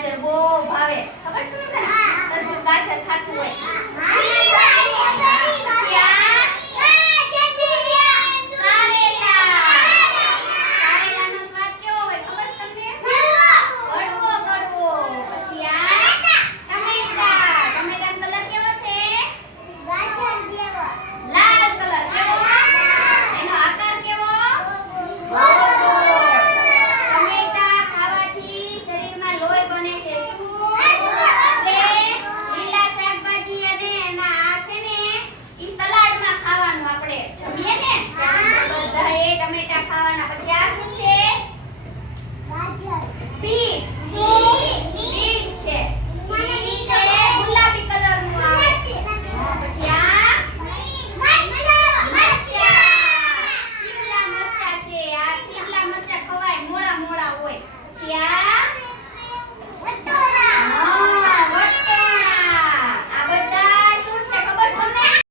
ગાજર બહુ ભાવે. ખબર છે તમને? ખાતું હોય. 拿个钱。